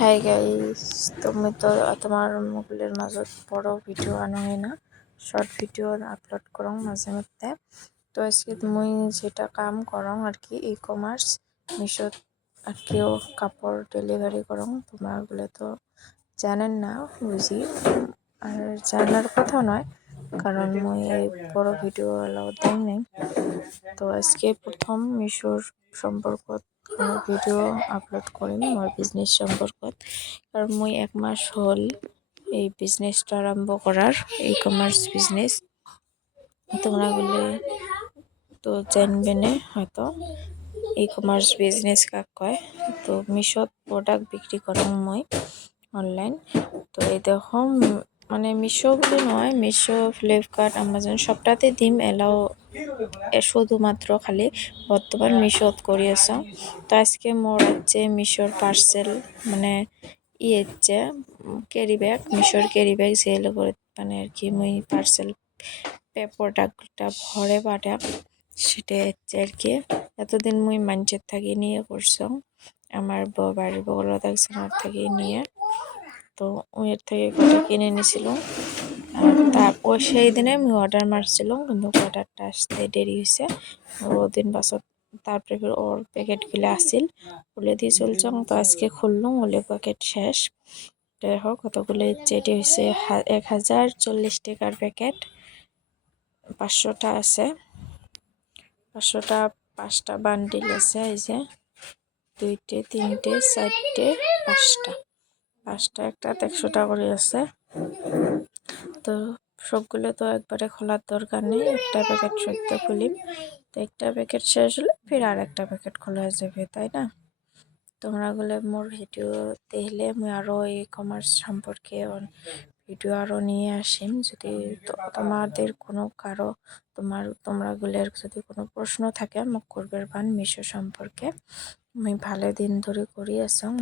Hi guys, তুমি তো তোমার মোবাইলের মাজত বড় ভিডিও আনোই না, শর্ট ভিডিও আপলোড করো মাঝে মধ্যে। তো আজকে তুমি যেটা কাম করো আর কি, ই কমার্স মিশোত আর কিও কাপড় ডেলিভারি করো। তোমরা বলে তো জানেন না বুঝি, আর জানার কথা নয়, কারণ মুই এই বড় ভিডিও এলাও দেই নাই। তো আজকে প্রথম মিশোর সম্পর্কত কোনো ভিডিও আপলোড করিম মোর বিজনেস সম্পর্কত, কারণ মুই 1 মাস হল এই বিজনেসটা আরম্ভ করার, ই কমার্স বিজনেস। তোমরা বলে তো জানবে না হয়তো ই কমার্স বিজনেস কাক কয়। তো মিশোত প্রোডাক্ট বিক্রি করং মই অনলাইন। তো এই দেখো, মানে মিশো বলে নয়, মিশো, ফ্লিপকার্ট, আমাজন সবটাতে দিম এলাও, শুধুমাত্র খালি বর্তমান মিশোত করি আছো। তো আজকে মোর হচ্ছে মিশোর পার্সেল, মানে হচ্ছে ক্যারি ব্যাগ, মিশোর ক্যারি ব্যাগ সেল করে, মানে আর কি মুই পার্সেল প্রোডাক্টটা ভরে পাঠা, সেটা হচ্ছে আর কি। এতদিন মুই মাঞ্চের থাকি নিয়ে করছাম, আমার বাড়ির বগলত একজনের থেকে নিয়ে। তো ওর থেকে কটা কিনে নিয়েছিল, তারপর সেই দিনে আমি অর্ডার মারছিলাম, কিন্তু অর্ডারটা আসতে দেরি হয়েছে। ওদিন বাসত তারপরে ওর প্যাকেটগুলো আসিল, খুলে দিয়ে চলছাম। তো আজকে খুললাম, ওলে প্যাকেট শেষ। দেখো কতগুলো হচ্ছে, এটি হচ্ছে 1040 টাকার প্যাকেট, 500টা আছে, 500টা 5টা বান্ডিল আছে। এই যে 2টে 3টে 4টে 5টা একটা 100টা করে আছে। তো সবগুলো তো একবারে খোলার দরকার নেই, একটা প্যাকেট সদ্য খুলিম। তো একটা প্যাকেট শেষ হলে ফির আর একটা প্যাকেট খোলা যাবে, তাই না? তোমরা গুলো মোর ভিডিও দেখলে আমি আরো ই কমার্স সম্পর্কে ভিডিও আরো নিয়ে আসিম। যদি তোমাদের কোনো কারো তোমরা গুলের যদি কোনো প্রশ্ন থাকে মোক করবে পান মিশো সম্পর্কে। আমি ভালো দিন ধরে করি আসাম।